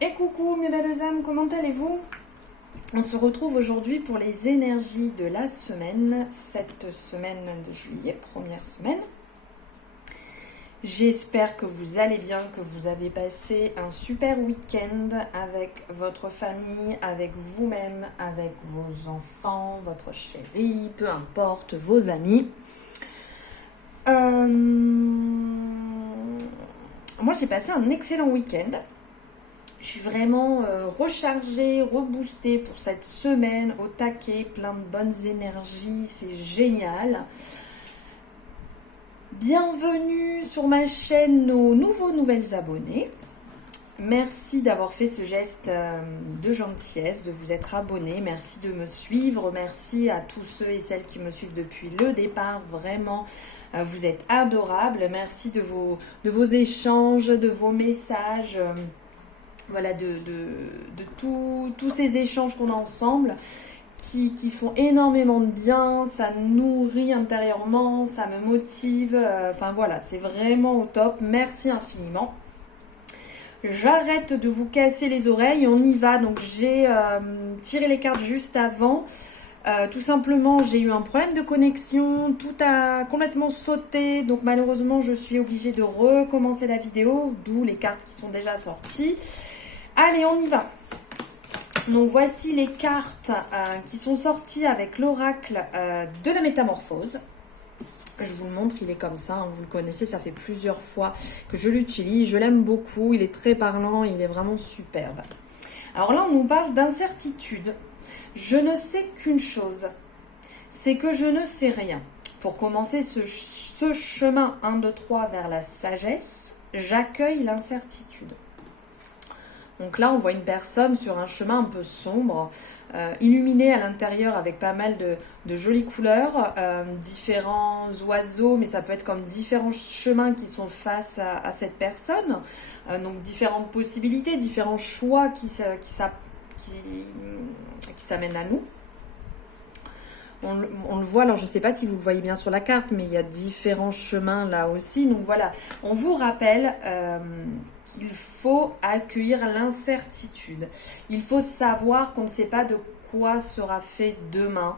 Et coucou mes belles âmes, comment allez-vous? On se retrouve aujourd'hui pour les énergies de la semaine, cette semaine de juillet, première semaine. J'espère que vous allez bien, que vous avez passé un super week-end avec votre famille, avec vous-même, avec vos enfants, votre chéri, peu importe, vos amis. Moi j'ai passé un excellent week-end. Je suis vraiment rechargée, reboostée pour cette semaine, au taquet, plein de bonnes énergies, c'est génial. Bienvenue sur ma chaîne, nos nouvelles abonnés. Merci d'avoir fait ce geste de gentillesse, de vous être abonné. Merci de me suivre. Merci à tous ceux et celles qui me suivent depuis le départ. Vraiment, vous êtes adorables. Merci de vos échanges, de vos messages. Voilà, de tous ces échanges qu'on a ensemble qui font énormément de bien, ça nourrit intérieurement, ça me motive, enfin voilà, c'est vraiment au top, merci infiniment. J'arrête de vous casser les oreilles, on y va, donc j'ai tiré les cartes juste avant. Tout simplement, j'ai eu un problème de connexion, tout a complètement sauté, donc malheureusement je suis obligée de recommencer la vidéo, d'où les cartes qui sont déjà sorties. Allez, on y va. Donc voici les cartes qui sont sorties avec l'oracle de la métamorphose. Je vous le montre, il est comme ça, hein, vous le connaissez, ça fait plusieurs fois que je l'utilise, je l'aime beaucoup, il est très parlant, il est vraiment superbe. Alors là, on nous parle d'incertitude. Je ne sais qu'une chose, c'est que je ne sais rien. Pour commencer ce chemin 1, 2, 3 vers la sagesse, j'accueille l'incertitude. Donc là, on voit une personne sur un chemin un peu sombre, illuminé à l'intérieur avec pas mal de jolies couleurs, différents oiseaux, mais ça peut être comme différents chemins qui sont face à cette personne. Donc différentes possibilités, différents choix qui s'amènent à nous. On le voit, alors je ne sais pas si vous le voyez bien sur la carte, mais il y a différents chemins là aussi. Donc voilà, on vous rappelle qu'il faut accueillir l'incertitude. Il faut savoir qu'on ne sait pas de quoi sera fait demain.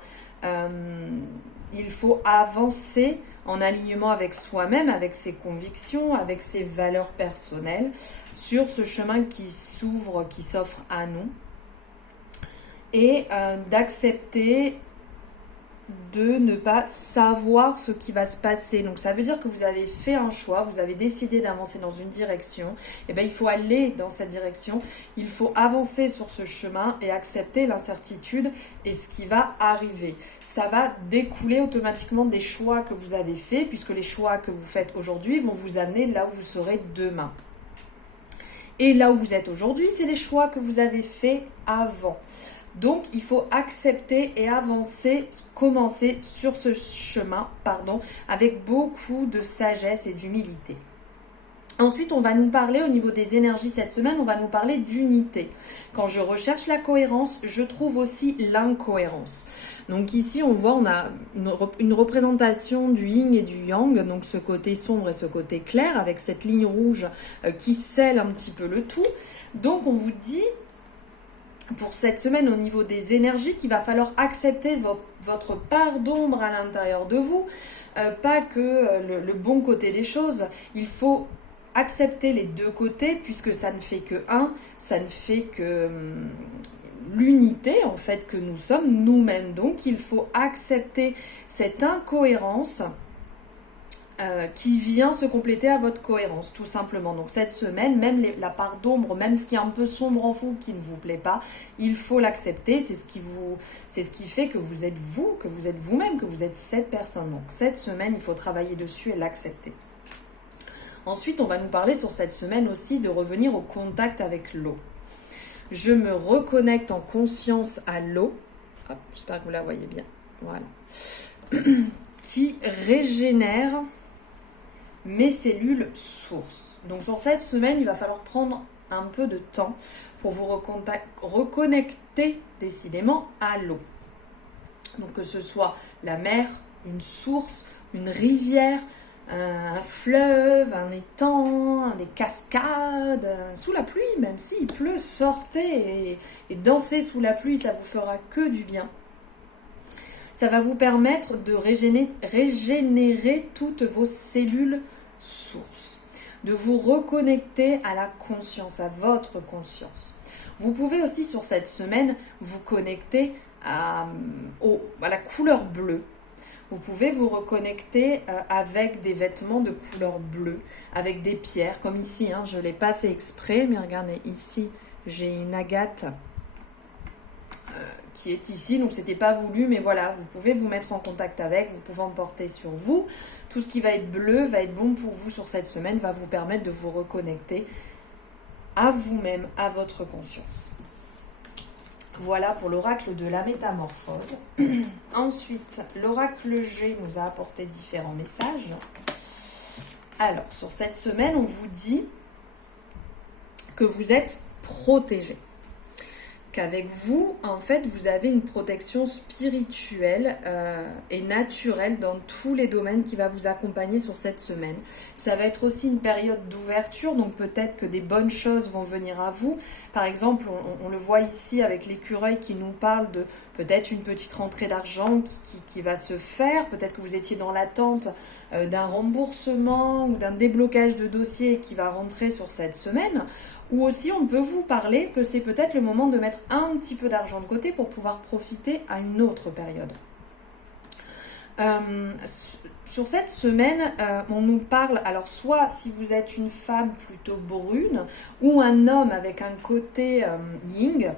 Il faut avancer en alignement avec soi-même, avec ses convictions, avec ses valeurs personnelles, sur ce chemin qui s'ouvre, qui s'offre à nous. Et d'accepter de ne pas savoir ce qui va se passer. Donc ça veut dire que vous avez fait un choix, vous avez décidé d'avancer dans une direction, et bien il faut aller dans cette direction, il faut avancer sur ce chemin et accepter l'incertitude et ce qui va arriver. Ça va découler automatiquement des choix que vous avez faits, puisque les choix que vous faites aujourd'hui vont vous amener là où vous serez demain. Et là où vous êtes aujourd'hui, c'est les choix que vous avez faits avant. Donc, il faut accepter et avancer, commencer sur ce chemin, avec beaucoup de sagesse et d'humilité. Ensuite, on va nous parler au niveau des énergies cette semaine, on va nous parler d'unité. Quand je recherche la cohérence, je trouve aussi l'incohérence. Donc ici, on voit, on a une représentation du yin et du yang, donc ce côté sombre et ce côté clair, avec cette ligne rouge qui scelle un petit peu le tout. Donc, on vous dit pour cette semaine au niveau des énergies qu'il va falloir accepter votre part d'ombre à l'intérieur de vous, pas que le bon côté des choses. Il faut accepter les deux côtés puisque ça ne fait que un, ça ne fait que l'unité en fait que nous sommes nous-mêmes. Donc il faut accepter cette incohérence qui vient se compléter à votre cohérence, tout simplement. Donc cette semaine, même la part d'ombre, même ce qui est un peu sombre en vous, qui ne vous plaît pas, il faut l'accepter. C'est ce qui fait que vous êtes vous, que vous êtes vous-même, que vous êtes cette personne. Donc cette semaine, il faut travailler dessus et l'accepter. Ensuite, on va nous parler sur cette semaine aussi de revenir au contact avec l'eau. Je me reconnecte en conscience à l'eau. Hop, j'espère que vous la voyez bien. Voilà. Qui régénère mes cellules sources. Donc sur cette semaine, il va falloir prendre un peu de temps pour vous reconnecter décidément à l'eau. Donc que ce soit la mer, une source, une rivière, un fleuve, un étang, des cascades, sous la pluie, même s'il pleut, sortez et dansez sous la pluie, ça vous fera que du bien. Ça va vous permettre de régénérer toutes vos cellules sources, de vous reconnecter à la conscience, à votre conscience. Vous pouvez aussi sur cette semaine vous connecter à la couleur bleue. Vous pouvez vous reconnecter avec des vêtements de couleur bleue, avec des pierres, comme ici, hein, je ne l'ai pas fait exprès, mais regardez, ici, j'ai une agate qui est ici, donc c'était pas voulu, mais voilà, vous pouvez vous mettre en contact avec, vous pouvez en porter sur vous. Tout ce qui va être bleu va être bon pour vous sur cette semaine, va vous permettre de vous reconnecter à vous-même, à votre conscience. Voilà pour l'oracle de la métamorphose. Ensuite, l'oracle G nous a apporté différents messages. Alors, sur cette semaine, on vous dit que vous êtes protégé. Qu'avec vous, en fait, vous avez une protection spirituelle et naturelle dans tous les domaines qui va vous accompagner sur cette semaine. Ça va être aussi une période d'ouverture, donc peut-être que des bonnes choses vont venir à vous. Par exemple, on le voit ici avec l'écureuil qui nous parle de peut-être une petite rentrée d'argent qui va se faire. Peut-être que vous étiez dans l'attente d'un remboursement ou d'un déblocage de dossier qui va rentrer sur cette semaine. Ou aussi, on peut vous parler que c'est peut-être le moment de mettre un petit peu d'argent de côté pour pouvoir profiter à une autre période. Sur cette semaine, on nous parle, alors soit si vous êtes une femme plutôt brune ou un homme avec un côté yin.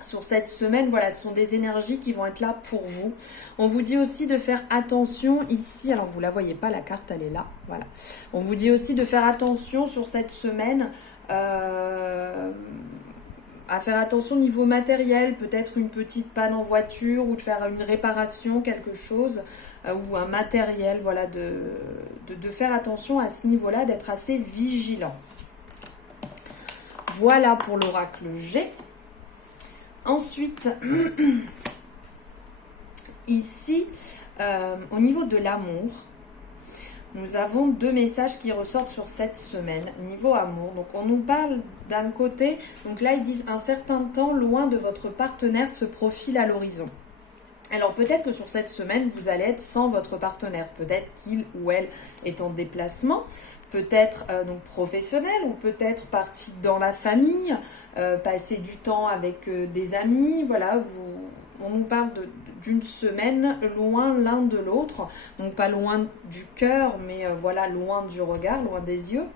Sur cette semaine, voilà, ce sont des énergies qui vont être là pour vous. On vous dit aussi de faire attention ici, alors vous ne la voyez pas, la carte elle est là, voilà. On vous dit aussi de faire attention sur cette semaine à faire attention au niveau matériel, peut-être une petite panne en voiture ou de faire une réparation, quelque chose, ou un matériel, voilà, de faire attention à ce niveau-là, d'être assez vigilant. Voilà pour l'oracle G. Ensuite, ici, au niveau de l'amour, nous avons deux messages qui ressortent sur cette semaine, niveau amour. Donc, on nous parle d'un côté, donc là, ils disent un certain temps loin de votre partenaire se profile à l'horizon. Alors, peut-être que sur cette semaine, vous allez être sans votre partenaire. Peut-être qu'il ou elle est en déplacement. Peut-être donc professionnel ou peut-être parti dans la famille, passer du temps avec des amis, voilà, on nous parle d'une semaine loin l'un de l'autre, donc pas loin du cœur, mais voilà, loin du regard, loin des yeux.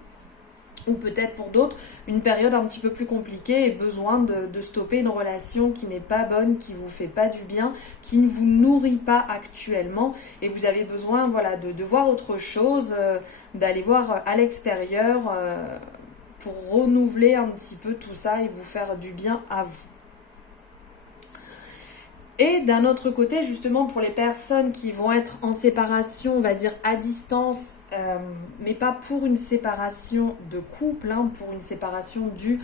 Ou peut-être pour d'autres, une période un petit peu plus compliquée et besoin de stopper une relation qui n'est pas bonne, qui ne vous fait pas du bien, qui ne vous nourrit pas actuellement. Et vous avez besoin, voilà, de voir autre chose, d'aller voir à l'extérieur pour renouveler un petit peu tout ça et vous faire du bien à vous. Et d'un autre côté, justement, pour les personnes qui vont être en séparation, on va dire à distance, mais pas pour une séparation de couple, hein, pour une séparation due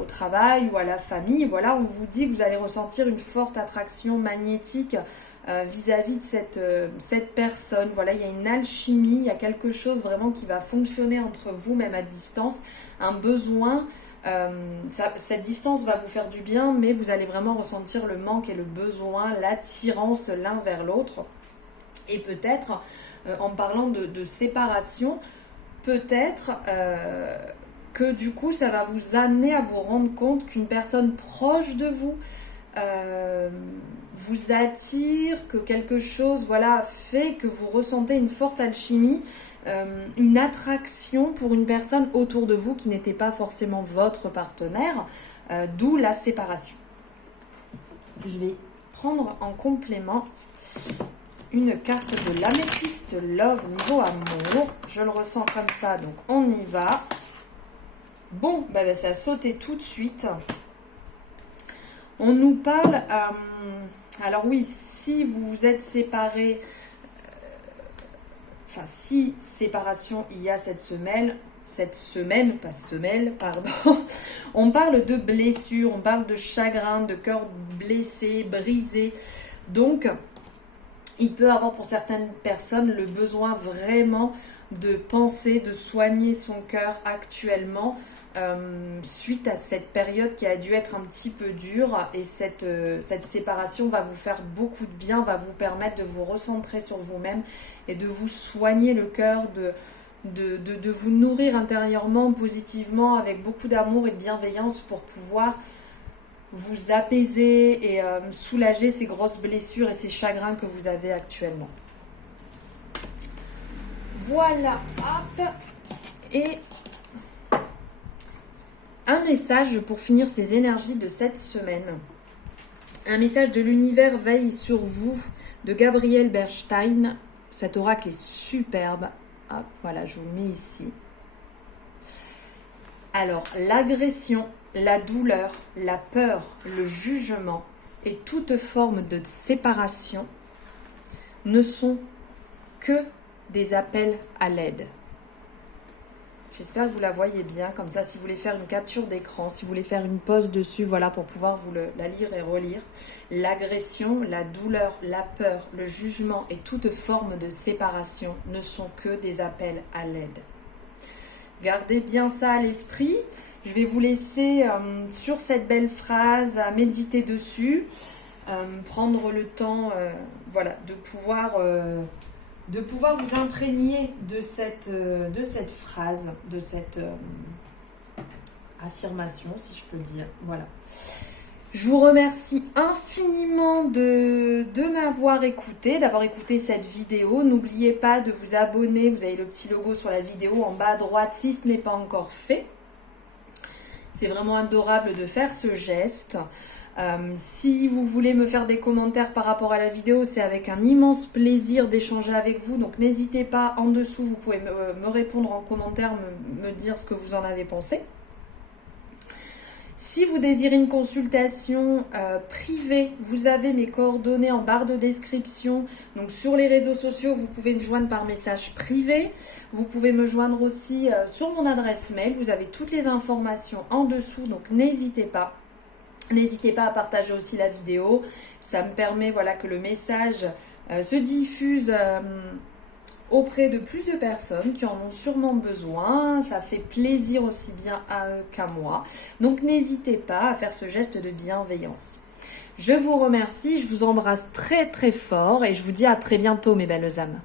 au travail ou à la famille, voilà, on vous dit que vous allez ressentir une forte attraction magnétique vis-à-vis de cette personne. Voilà, il y a une alchimie, il y a quelque chose vraiment qui va fonctionner entre vous, même à distance, un besoin. Cette distance va vous faire du bien, mais vous allez vraiment ressentir le manque et le besoin, l'attirance l'un vers l'autre. Et peut-être, en parlant de séparation, peut-être que du coup, ça va vous amener à vous rendre compte qu'une personne proche de vous vous attire, que quelque chose, voilà, fait que vous ressentez une forte alchimie, une attraction pour une personne autour de vous qui n'était pas forcément votre partenaire, d'où la séparation. Je vais prendre en complément une carte de l'améthyste Love niveau amour. Je le ressens comme ça, donc on y va. Bon, ça a sauté tout de suite. On nous parle... alors oui, si vous vous êtes séparés... si séparation il y a cette semaine, pas semelle, pardon, on parle de blessure, on parle de chagrin, de cœur blessé, brisé. Donc, Il peut avoir pour certaines personnes le besoin vraiment de penser, de soigner son cœur actuellement suite à cette période qui a dû être un petit peu dure, et cette séparation va vous faire beaucoup de bien, va vous permettre de vous recentrer sur vous-même et de vous soigner le cœur, de vous nourrir intérieurement, positivement, avec beaucoup d'amour et de bienveillance pour pouvoir vous apaiser et soulager ces grosses blessures et ces chagrins que vous avez actuellement. Voilà, hop. Et un message pour finir ces énergies de cette semaine. Un message de l'univers veille sur vous, de Gabriel Bernstein. Cet oracle est superbe. Hop, voilà, je vous le mets ici. Alors, l'agression, la douleur, la peur, le jugement et toute forme de séparation ne sont que des appels à l'aide. J'espère que vous la voyez bien, comme ça, si vous voulez faire une capture d'écran, si vous voulez faire une pause dessus, voilà, pour pouvoir vous la lire et relire. L'agression, la douleur, la peur, le jugement et toute forme de séparation ne sont que des appels à l'aide. Gardez bien ça à l'esprit. Je vais vous laisser sur cette belle phrase à méditer dessus, prendre le temps, voilà, de pouvoir vous imprégner de cette phrase, de cette affirmation, si je peux dire. Voilà. Je vous remercie infiniment de m'avoir écouté, d'avoir écouté cette vidéo. N'oubliez pas de vous abonner. Vous avez le petit logo sur la vidéo en bas à droite si ce n'est pas encore fait. C'est vraiment adorable de faire ce geste. Si vous voulez me faire des commentaires par rapport à la vidéo, c'est avec un immense plaisir d'échanger avec vous. Donc n'hésitez pas, en dessous, vous pouvez me répondre en commentaire, me dire ce que vous en avez pensé. Si vous désirez une consultation privée, vous avez mes coordonnées en barre de description. Donc sur les réseaux sociaux, vous pouvez me joindre par message privé. Vous pouvez me joindre aussi sur mon adresse mail. Vous avez toutes les informations en dessous, donc n'hésitez pas. N'hésitez pas à partager aussi la vidéo. Ça me permet, voilà, que le message se diffuse auprès de plus de personnes qui en ont sûrement besoin. Ça fait plaisir aussi bien à eux qu'à moi. Donc n'hésitez pas à faire ce geste de bienveillance. Je vous remercie, je vous embrasse très très fort et je vous dis à très bientôt mes belles âmes.